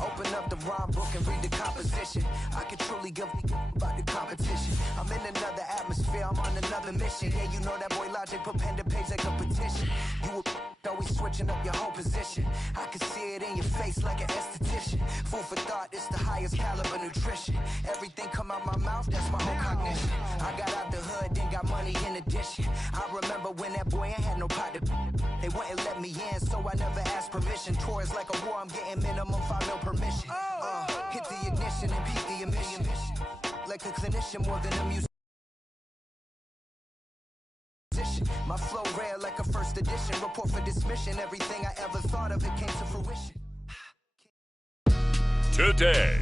Open up the rhyme book and read the composition. I can truly give about the competition. I'm in another atmosphere, I'm on another mission. Yeah, you know that boy Logic put pen to page like a petition. You always switching up your whole position. I can see it in your face like an esthetician. Food for thought, it's the highest caliber nutrition. Everything come out my mouth, that's my own cognition. I got out the hood, then got money in addition. I remember when that boy ain't had no pot to. They wouldn't let me in, so I never asked permission. Tours like a war, I'm getting minimum 5 mil permission. Hit the ignition and peak the emission. Like a clinician more than a musician. My flow rare like a first edition. Report for dismission. Everything I ever thought of, it came to fruition. Today,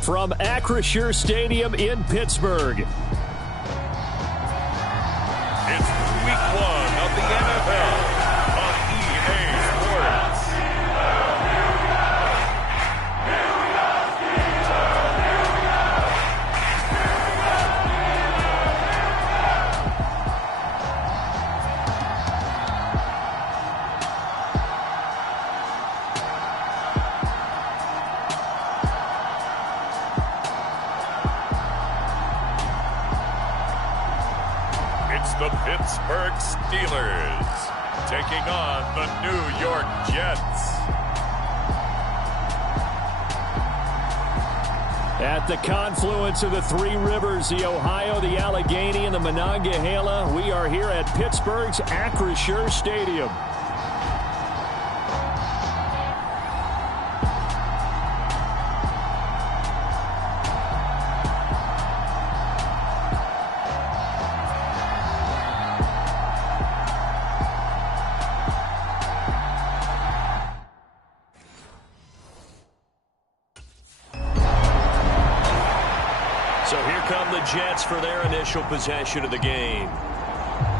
from Carreira Stadium in Pittsburgh, it's week 1 of the NFL on EA Sports. It's the Pittsburgh Steelers taking on the New York Jets. At the confluence of the three rivers, the Ohio, the Allegheny, and the Monongahela, we are here at Pittsburgh's Carreira Stadium. So here come the Jets for their initial possession of the game.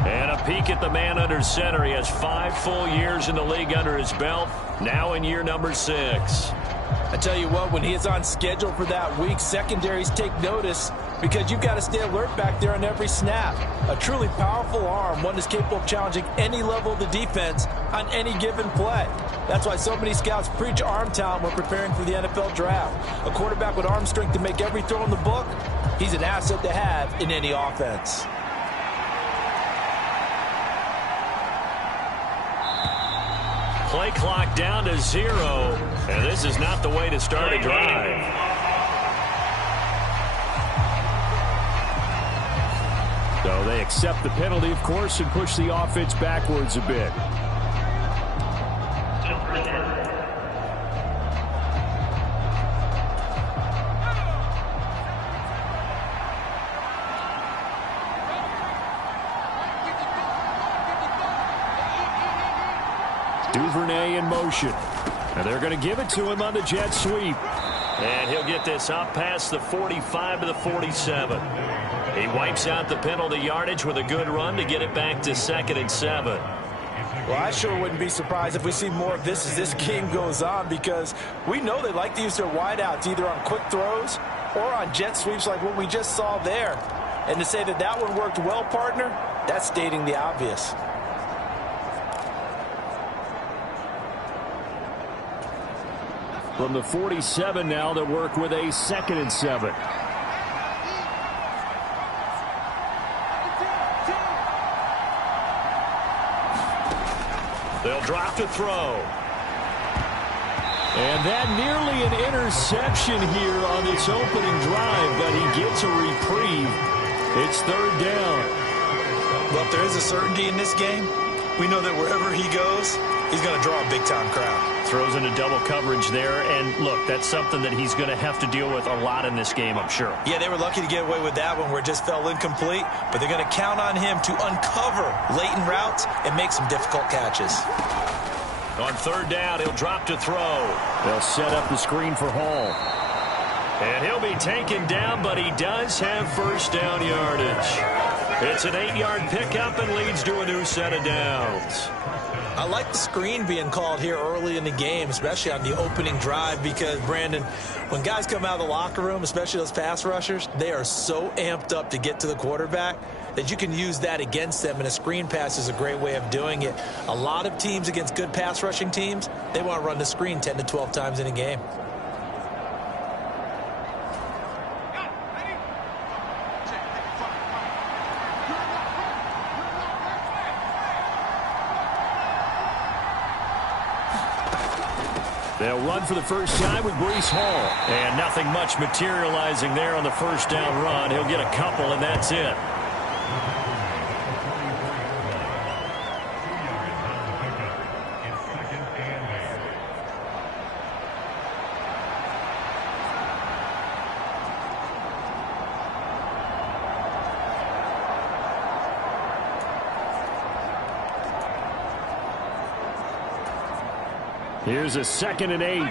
And a peek at the man under center. He has 5 full years in the league under his belt, now in year number 6. I tell you what, when he is on schedule for that week, secondaries take notice because you've got to stay alert back there on every snap. A truly powerful arm, one that's capable of challenging any level of the defense on any given play. That's why so many scouts preach arm talent when preparing for the NFL draft. A quarterback with arm strength to make every throw in the book, he's an asset to have in any offense. Play clock down to 0, and this is not the way to start a drive. So they accept the penalty, of course, and push the offense backwards a bit. Duvernay in motion. And they're going to give it to him on the jet sweep. And he'll get this up past the 45 to the 47. He wipes out the penalty yardage with a good run to get it back to 2nd and 7. Well, I sure wouldn't be surprised if we see more of this as this game goes on, because we know they like to use their wideouts either on quick throws or on jet sweeps like what we just saw there. And to say that that one worked well, partner, that's stating the obvious. From the 47 now, they'll work with a 2nd and 7. They'll drop to throw. And that nearly an interception here on this opening drive, but he gets a reprieve. It's 3rd down. Well, if there is a certainty in this game, we know that wherever he goes, he's going to draw a big-time crowd. Throws into double coverage there, and look, that's something that he's going to have to deal with a lot in this game, I'm sure. Yeah, they were lucky to get away with that one where it just fell incomplete, but they're going to count on him to uncover latent routes and make some difficult catches. On 3rd down, he'll drop to throw. They'll set up the screen for Hall. And he'll be taken down, but he does have 1st down yardage. It's an 8-yard pickup and leads to a new set of downs. I like the screen being called here early in the game, especially on the opening drive, because, Brandon, when guys come out of the locker room, especially those pass rushers, they are so amped up to get to the quarterback that you can use that against them, and a screen pass is a great way of doing it. A lot of teams against good pass rushing teams, they want to run the screen 10 to 12 times in a game. They'll run for the first time with Breece Hall. And nothing much materializing there on the first down run. He'll get a couple, and that's it. Here's a 2nd and 8. On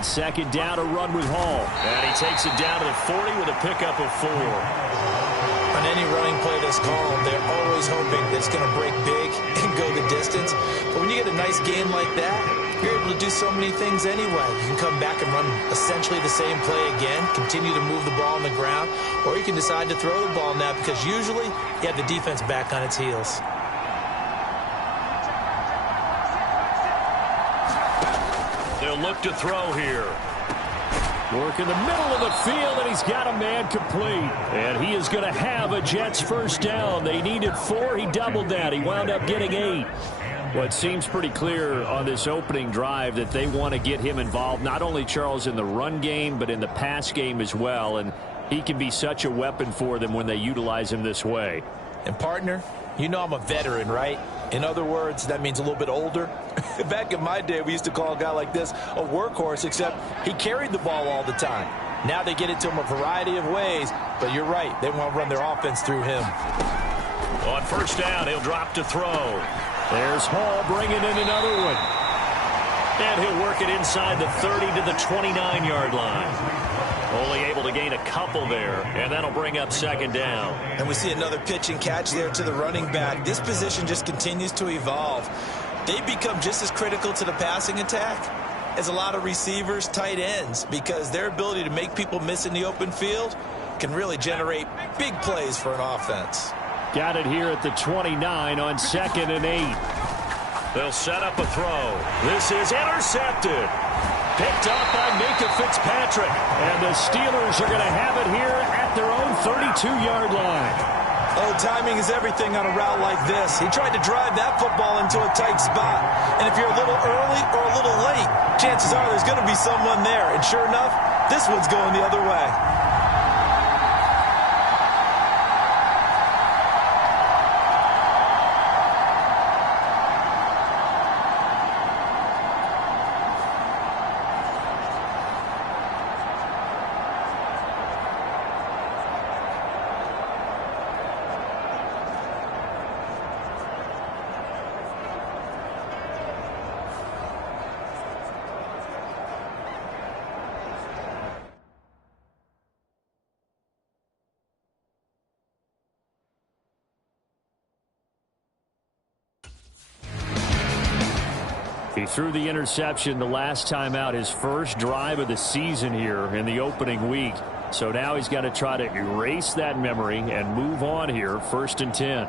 2nd down, a run with Hall. And he takes it down to the 40 with a pickup of 4. On any running play that's called, they're always hoping that it's going to break big and go the distance. But when you get a nice gain like that, you're able to do so many things anyway. You can come back and run essentially the same play again, continue to move the ball on the ground, or you can decide to throw the ball now because usually you have the defense back on its heels. They'll look to throw here. Work in the middle of the field, and he's got a man complete. And he is going to have a Jets first down. They needed 4. He doubled that. He wound up getting 8. Well, it seems pretty clear on this opening drive that they want to get him involved, not only, Charles, in the run game, but in the pass game as well. And he can be such a weapon for them when they utilize him this way. And, partner, you know I'm a veteran, right? In other words, that means a little bit older. Back in my day, we used to call a guy like this a workhorse, except he carried the ball all the time. Now they get it to him a variety of ways, but you're right. They want to run their offense through him. On first down, he'll drop to throw. There's Hall bringing in another one. And he'll work it inside the 30 to the 29-yard line. Only able to gain a couple there, and that'll bring up 2nd down. And we see another pitch and catch there to the running back. This position just continues to evolve. They become just as critical to the passing attack as a lot of receivers, tight ends, because their ability to make people miss in the open field can really generate big plays for an offense. Got it here at the 29 on 2nd and 8. They'll set up a throw. This is intercepted. Picked up by Minkah Fitzpatrick. And the Steelers are going to have it here at their own 32-yard line. Oh, timing is everything on a route like this. He tried to drive that football into a tight spot. And if you're a little early or a little late, chances are there's going to be someone there. And sure enough, this one's going the other way. He threw the interception the last time out, his first drive of the season here in the opening week. So now he's got to try to erase that memory and move on here, 1st and 10.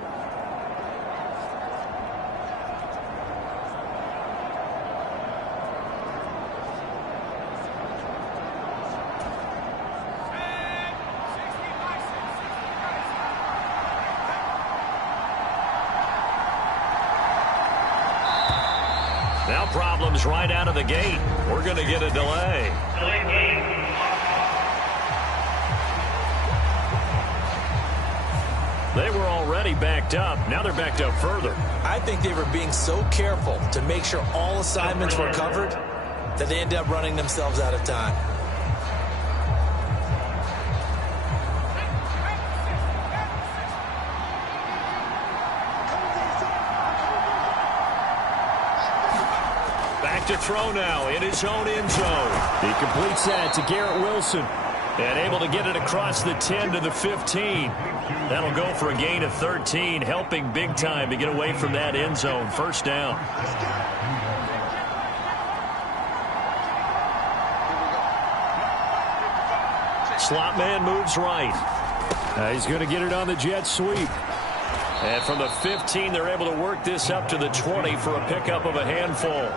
Now problems right out of the gate. We're going to get a delay. They were already backed up. Now they're backed up further. I think they were being so careful to make sure all assignments were covered that they ended up running themselves out of time. To throw now in his own end zone. He completes that to Garrett Wilson. And able to get it across the 10 to the 15. That'll go for a gain of 13, helping big time to get away from that end zone. First down. Slot man moves right. He's going to get it on the jet sweep. And from the 15, they're able to work this up to the 20 for a pickup of a handful.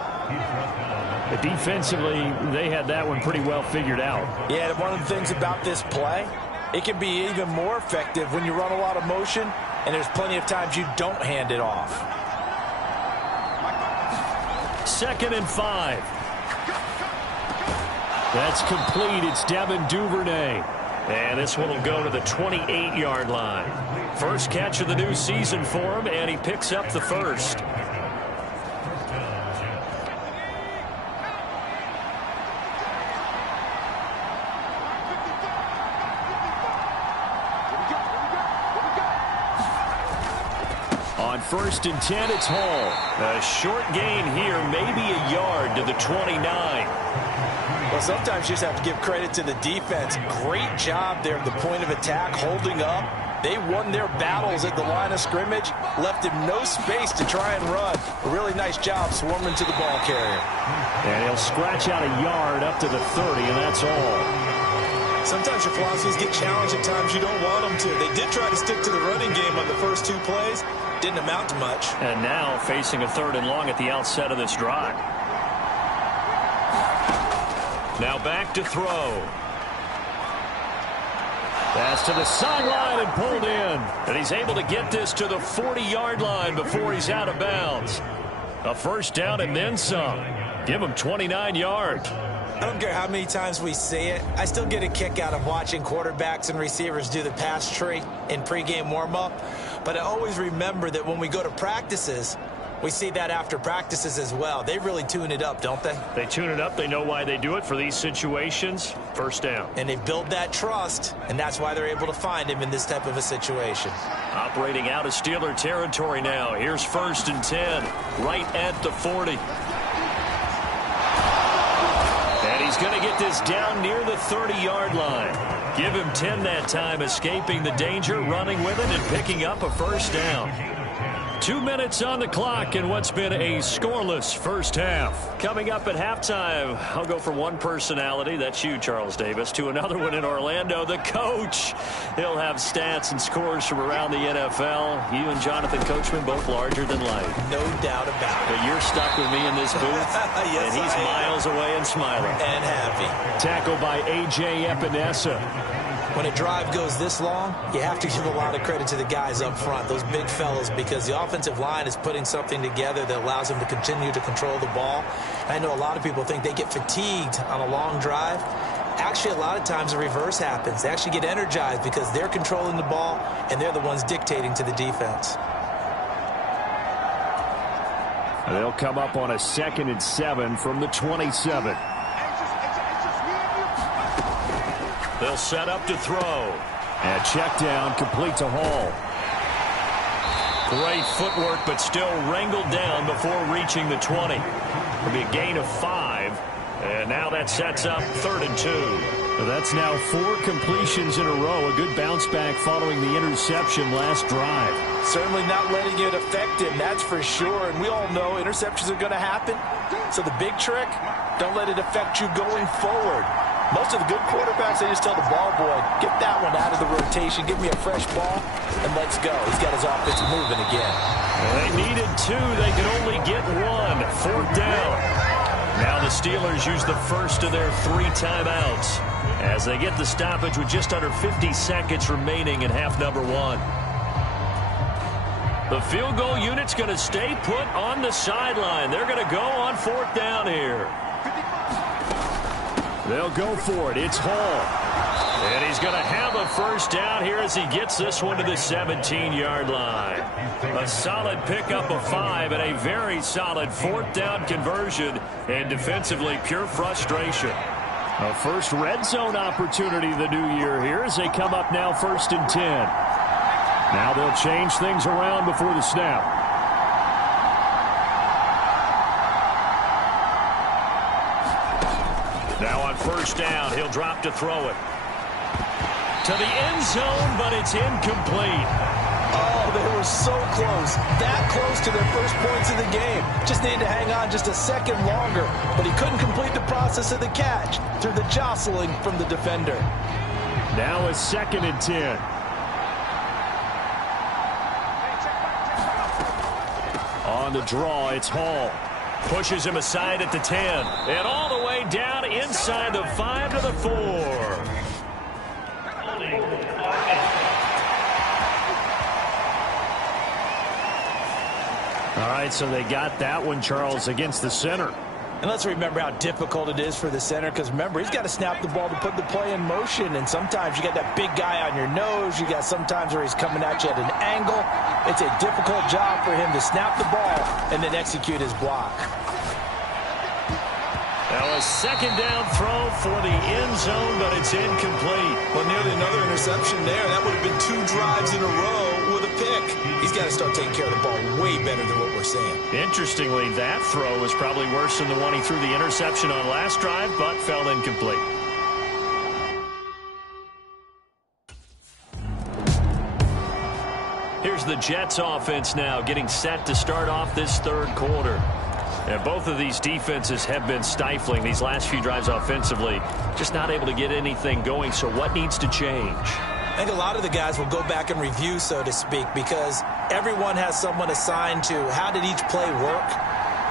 But defensively, they had that one pretty well figured out. Yeah, one of the things about this play, it can be even more effective when you run a lot of motion, and there's plenty of times you don't hand it off. 2nd and 5. That's complete. It's Devin Duvernay. And this one will go to the 28-yard line. First catch of the new season for him, and he picks up the first. On 1st and 10, it's Hall. A short gain here, maybe a yard to the 29. Well, sometimes you just have to give credit to the defense. Great job there at the point of attack, holding up. They won their battles at the line of scrimmage, left him no space to try and run. A really nice job swarming to the ball carrier. And he'll scratch out a yard up to the 30, and that's all. Sometimes your philosophies get challenged at times you don't want them to. They did try to stick to the running game on the first 2 plays. Didn't amount to much. And now facing a 3rd and long at the outset of this drive. Now back to throw. Pass to the sideline and pulled in. And he's able to get this to the 40-yard line before he's out of bounds. A first down and then some. Give him 29 yards. I don't care how many times we see it. I still get a kick out of watching quarterbacks and receivers do the pass tree in pregame warm-up. But I always remember that when we go to practices, we see that after practices as well. They really tune it up, don't they? They tune it up. They know why they do it for these situations. First down. And they build that trust, and that's why they're able to find him in this type of a situation. Operating out of Steeler territory now. Here's 1st and 10, right at the 40. And he's going to get this down near the 30-yard line. Give him 10 that time, escaping the danger, running with it, and picking up a first down. 2 minutes on the clock in what's been a scoreless first half. Coming up at halftime, I'll go from one personality, that's you, Charles Davis, to another one in Orlando, the coach. He'll have stats and scores from around the NFL. You and Jonathan Coachman, both larger than life. No doubt about it. But you're stuck with me in this booth, yes, and he's miles away and smiling. And happy. Tackled by A.J. Epinesa. When a drive goes this long, you have to give a lot of credit to the guys up front, those big fellas, because the offensive line is putting something together that allows them to continue to control the ball. I know a lot of people think they get fatigued on a long drive. Actually, a lot of times the reverse happens. They actually get energized because they're controlling the ball, and they're the ones dictating to the defense. They'll come up on a 2nd and 7 from the 27. They'll set up to throw. And check down, complete to Hall. Great footwork, but still wrangled down before reaching the 20. It'll be a gain of 5. And now that sets up 3rd and 2. That's now 4 completions in a row. A good bounce back following the interception last drive. Certainly not letting it affect him, that's for sure. And we all know interceptions are going to happen. So the big trick, don't let it affect you going forward. Most of the good quarterbacks, they just tell the ball boy, get that one out of the rotation, give me a fresh ball, and let's go. He's got his offense moving again. Well, they needed 2. They could only get 1. 4th down. Now the Steelers use the first of their 3 timeouts as they get the stoppage with just under 50 seconds remaining in half number 1. The field goal unit's going to stay put on the sideline. They're going to go on 4th down here. They'll go for it. It's Hall. And he's going to have a first down here as he gets this one to the 17-yard line. A solid pickup of 5 and a very solid 4th down conversion, and defensively pure frustration. A first red zone opportunity the new year here as they come up now 1st and 10. Now they'll change things around before the snap. Now on 1st down, he'll drop to throw it. to the end zone, but it's incomplete. Oh, they were so close. That close to their first points of the game. Just needed to hang on just a second longer, but he couldn't complete the process of the catch through the jostling from the defender. Now a 2nd and 10. On the draw, it's Hall. Pushes him aside at the 10. And all the way down inside the 5 to the 4. All right, so they got that one, Charles, against the center. And let's remember how difficult it is for the center, because remember, he's got to snap the ball to put the play in motion, and sometimes you got that big guy on your nose. You got sometimes where he's coming at you at an angle. It's a difficult job for him to snap the ball and then execute his block. Now a 2nd down throw for the end zone, but it's incomplete. Well, nearly another interception there. That would have been 2 drives in a row with a pick. He's got to start taking care of the ball way better than what we're seeing. Interestingly, that throw was probably worse than the one he threw the interception on last drive, but fell incomplete. Here's the Jets offense now getting set to start off this 3rd quarter. And both of these defenses have been stifling these last few drives offensively. Just not able to get anything going, so what needs to change? I think a lot of the guys will go back and review, so to speak, because everyone has someone assigned to how did each play work.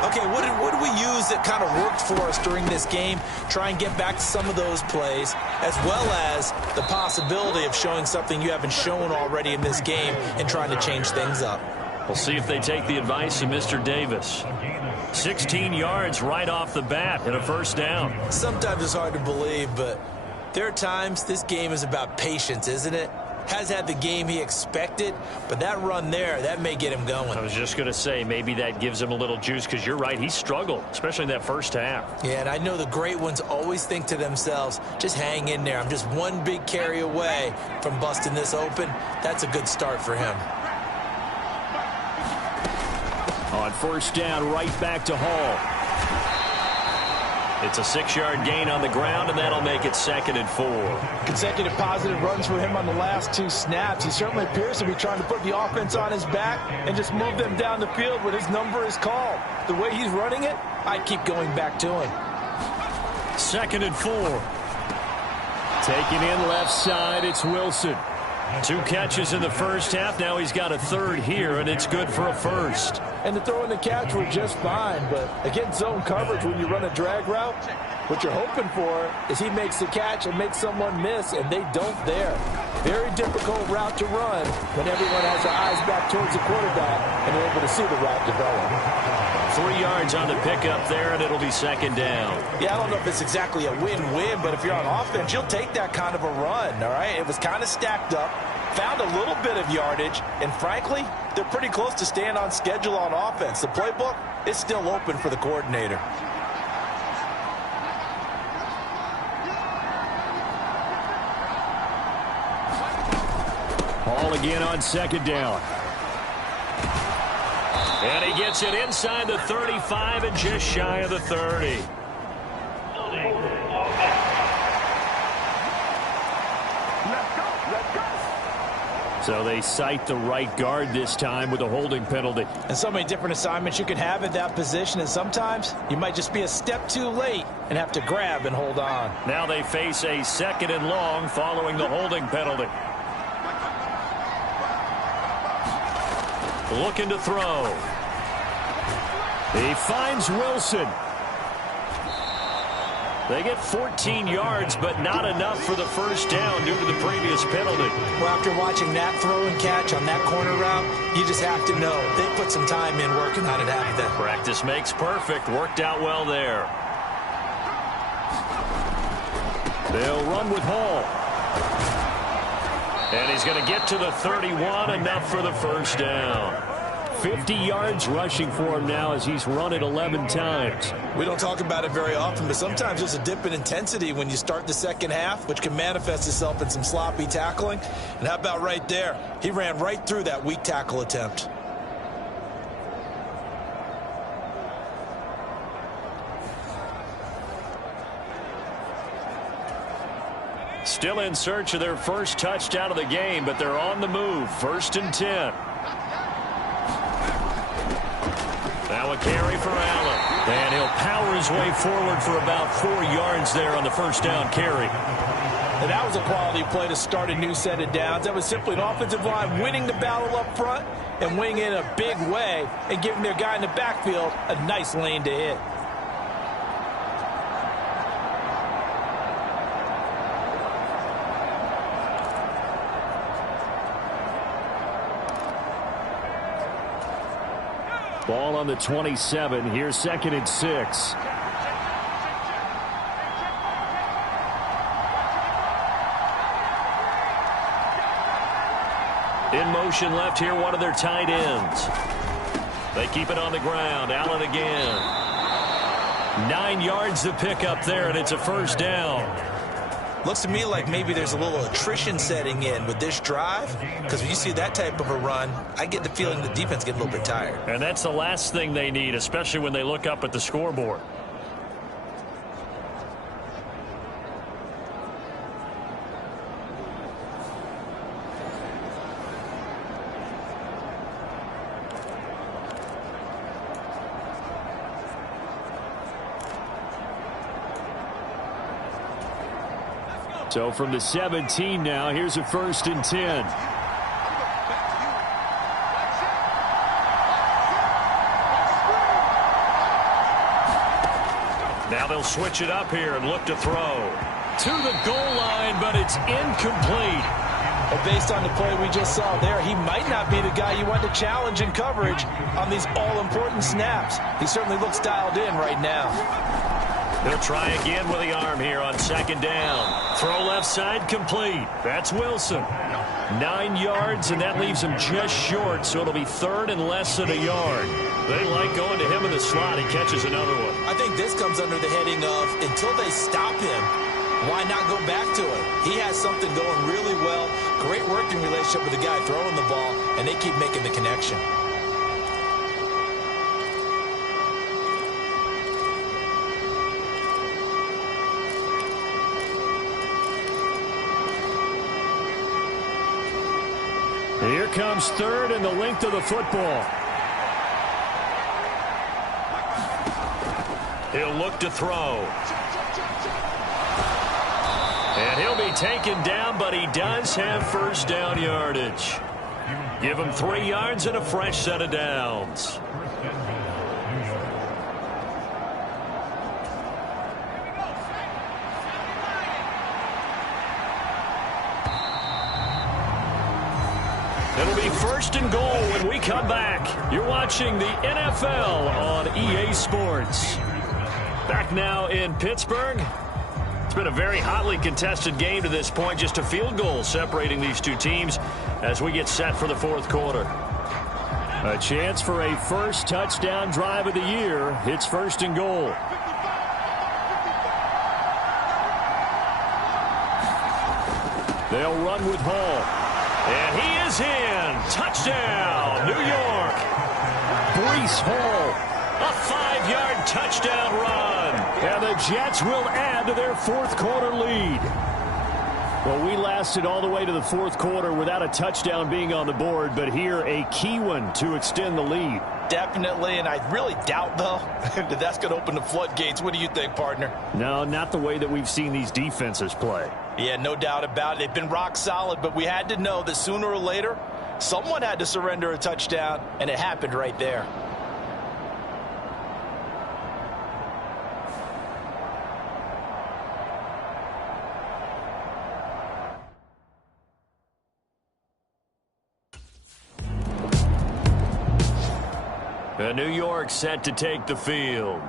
Okay, what did we use that kind of worked for us during this game? Try and get back to some of those plays, as well as the possibility of showing something you haven't shown already in this game and trying to change things up. We'll see if they take the advice of Mr. Davis. 16 yards right off the bat and a 1st down. Sometimes it's hard to believe, but there are times this game is about patience, isn't it? Has had the game he expected, but that run there, that may get him going. I was just going to say, maybe that gives him a little juice, because you're right, he struggled, especially in that 1st half. Yeah, and I know the great ones always think to themselves, just hang in there. I'm just one big carry away from busting this open. That's a good start for him. On 1st down, right back to Hall. It's a 6-yard gain on the ground, and that'll make it 2nd and 4. Consecutive positive runs for him on the last 2 snaps. He certainly appears to be trying to put the offense on his back and just move them down the field when his number is called. The way he's running it, I keep going back to him. 2nd and 4. Taking in left side, it's Wilson. 2 catches in the 1st half. Now he's got a 3rd here, and it's good for a 1st. And the throw and the catch were just fine, but against zone coverage, when you run a drag route, what you're hoping for is he makes the catch and makes someone miss, and they don't there. Very difficult route to run when everyone has their eyes back towards the quarterback and they're able to see the route develop. 3 yards on the pickup there, and it'll be 2nd down. Yeah, I don't know if it's exactly a win-win, but if you're on offense, you'll take that kind of a run, all right? It was kind of stacked up, found a little bit of yardage, and frankly, they're pretty close to staying on schedule on offense. The playbook is still open for the coordinator. Hall again on 2nd down. And he gets it inside the 35 and just shy of the 30. So they cite the right guard this time with a holding penalty. And so many different assignments you can have at that position, and sometimes you might just be a step too late and have to grab and hold on. Now they face a 2nd and long following the holding penalty. Looking to throw. He finds Wilson. They get 14 yards, but not enough for the 1st down due to the previous penalty. Well, after watching that throw and catch on that corner route, you just have to know they put some time in working on it after that. Practice makes perfect. Worked out well there. They'll run with Hall. And he's going to get to the 31, enough for the 1st down. 50 yards rushing for him now as he's run it 11 times. We don't talk about it very often, but sometimes there's a dip in intensity when you start the 2nd half, which can manifest itself in some sloppy tackling. And how about right there? He ran right through that weak tackle attempt. Still in search of their first touchdown of the game, but they're on the move. 1st and 10. Now a carry for Allen. And he'll power his way forward for about 4 yards there on the first down carry. And that was a quality play to start a new set of downs. That was simply an offensive line winning the battle up front and winning in a big way and giving their guy in the backfield a nice lane to hit. Ball on the 27. Here's 2nd and 6. In motion left here, one of their tight ends. They keep it on the ground. Allen again. 9 yards to pick up there, and it's a first down. Looks to me like maybe there's a little attrition setting in with this drive, because when you see that type of a run, I get the feeling the defense get a little bit tired. And that's the last thing they need, especially when they look up at the scoreboard. So from the 17 now, here's a 1st and 10. Now they'll switch it up here and look to throw. To the goal line, but it's incomplete. Well, based on the play we just saw there, he might not be the guy you want to challenge in coverage on these all-important snaps. He certainly looks dialed in right now. He'll try again with the arm here on 2nd down. Throw left side complete. That's Wilson. 9 yards, and that leaves him just short, so it'll be 3rd and less than a yard. They like going to him in the slot. He catches another one. I think this comes under the heading of until they stop him, why not go back to it? He has something going really well. Great working relationship with the guy throwing the ball, and they keep making the connection. Here comes 3rd and the length of the football. He'll look to throw. And he'll be taken down, but he does have first down yardage. Give him 3 yards and a fresh set of downs. It'll be 1st and goal when we come back. You're watching the NFL on EA Sports. Back now in Pittsburgh. It's been a very hotly contested game to this point. Just a field goal separating these two teams as we get set for the 4th quarter. A chance for a first touchdown drive of the year. It's 1st and goal. They'll run with Hall. And he is in. Touchdown, New York. Breece Hall. A 5-yard touchdown run. And the Jets will add to their 4th quarter lead. Well, we lasted all the way to the 4th quarter without a touchdown being on the board, but here a key one to extend the lead. Definitely, and I really doubt, though, that that's going to open the floodgates. What do you think, partner? No, not the way that we've seen these defenses play. Yeah, no doubt about it. They've been rock solid, but we had to know that sooner or later, someone had to surrender a touchdown, and it happened right there. New York set to take the field.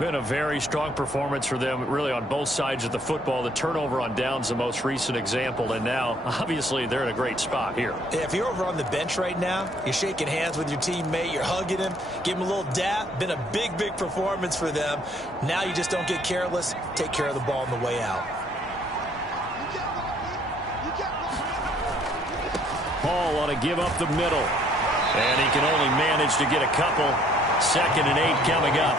Been a very strong performance for them, really, on both sides of the football. The turnover on downs, the most recent example, and now, obviously, they're in a great spot here. Yeah, if you're over on the bench right now, you're shaking hands with your teammate, you're hugging him, give him a little dap. Been a big, big performance for them. Now you just don't get careless. Take care of the ball on the way out. Hall on a give up the middle. And he can only manage to get a couple. 2nd and 8 coming up.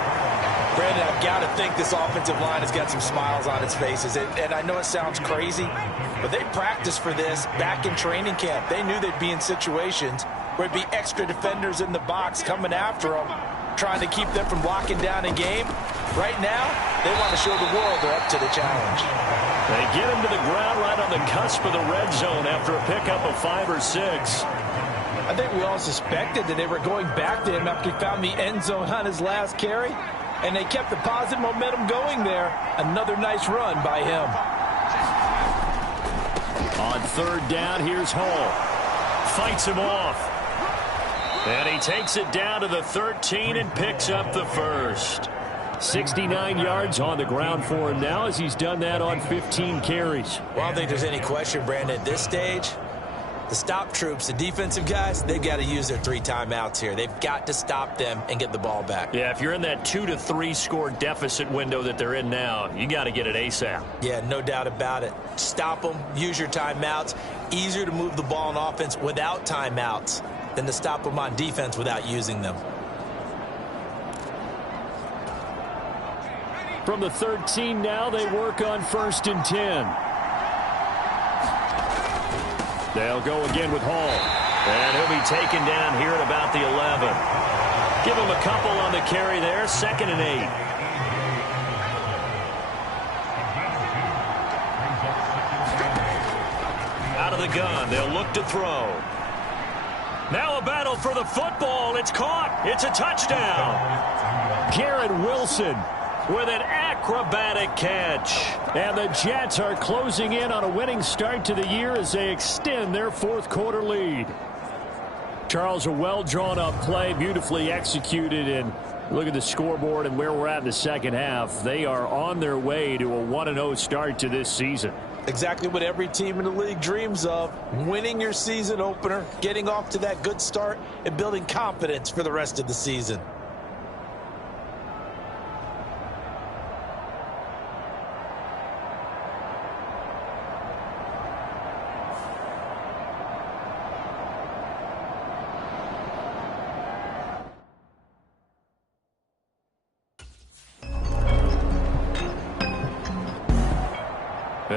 Brandon, I've got to think this offensive line has got some smiles on its faces. And I know it sounds crazy, but they practiced for this back in training camp. They knew they'd be in situations where it'd be extra defenders in the box coming after them, trying to keep them from locking down a game. Right now, they want to show the world they're up to the challenge. They get him to the ground right on the cusp of the red zone after a pickup of 5 or 6. I think we all suspected that they were going back to him after he found the end zone on his last carry, and they kept the positive momentum going there. Another nice run by him. On 3rd down, here's Hall. Fights him off. And he takes it down to the 13 and picks up the first. 69 yards on the ground for him now as he's done that on 15 carries. Well, I don't think there's any question, Brandon, at this stage. The stop troops, the defensive guys, they've got to use their 3 timeouts here. They've got to stop them and get the ball back. Yeah, if you're in that 2 to 3 score deficit window that they're in now, you got to get it ASAP. Yeah, no doubt about it. Stop them, use your timeouts. Easier to move the ball on offense without timeouts than to stop them on defense without using them. From the 13 now, they work on 1st and 10. They'll go again with Hall. And he'll be taken down here at about the 11. Give him a couple on the carry there. 2nd and 8. Out of the gun. They'll look to throw. Now a battle for the football. It's caught. It's a touchdown. Garrett Wilson with an acrobatic catch. And the Jets are closing in on a winning start to the year as they extend their 4th quarter lead. Charles, a well-drawn-up play, beautifully executed, and look at the scoreboard and where we're at in the 2nd half. They are on their way to a 1-0 start to this season. Exactly what every team in the league dreams of, winning your season opener, getting off to that good start, and building confidence for the rest of the season.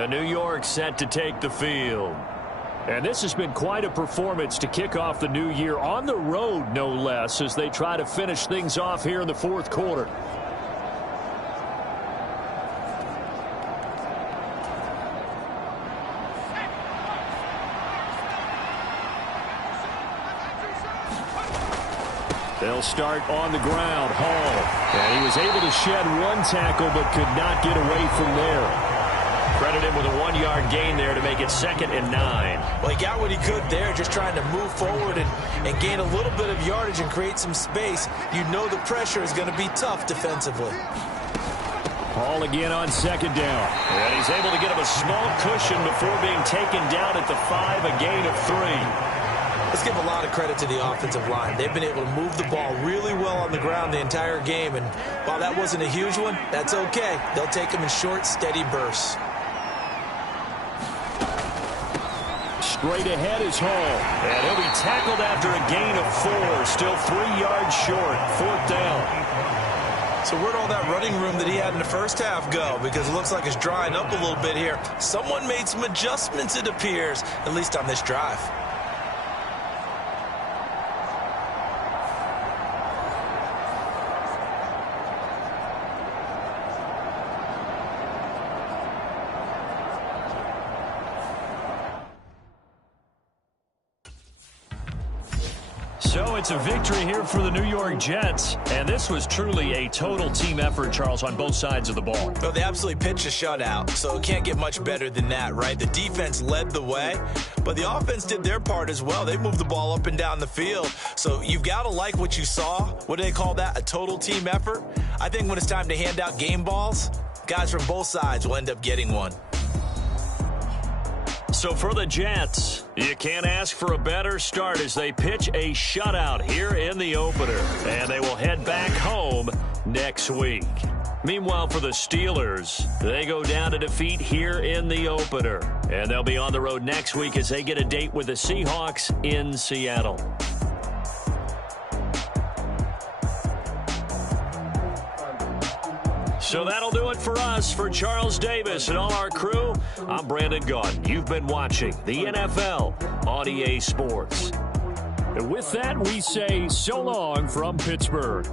New York set to take the field. And this has been quite a performance to kick off the new year on the road, no less, as they try to finish things off here in the 4th quarter. They'll start on the ground. Hall. And he was able to shed 1 tackle but could not get away from there. Credit him with a 1-yard gain there to make it 2nd and 9. Well, he got what he could there, just trying to move forward and gain a little bit of yardage and create some space. You know the pressure is going to be tough defensively. Hall again on 2nd down. And he's able to get him a small cushion before being taken down at the 5, a gain of 3. Let's give a lot of credit to the offensive line. They've been able to move the ball really well on the ground the entire game. And while that wasn't a huge one, that's okay. They'll take them in short, steady bursts. Straight ahead is Hall. And he'll be tackled after a gain of 4. Still 3 yards short. 4th down. So where'd all that running room that he had in the first half go? Because it looks like it's drying up a little bit here. Someone made some adjustments, it appears, at least on this drive. So it's a victory here for the New York Jets. And this was truly a total team effort, Charles, on both sides of the ball. Well, they absolutely pitched a shutout, so it can't get much better than that, right? The defense led the way, but the offense did their part as well. They moved the ball up and down the field. So you've got to like what you saw. What do they call that? A total team effort? I think when it's time to hand out game balls, guys from both sides will end up getting one. So for the Jets, you can't ask for a better start as they pitch a shutout here in the opener. And they will head back home next week. Meanwhile, for the Steelers, they go down to defeat here in the opener. And they'll be on the road next week as they get a date with the Seahawks in Seattle. So that'll do it for us. For Charles Davis and all our crew, I'm Brandon Gaudin. You've been watching the NFL on EA Sports. And with that, we say so long from Pittsburgh.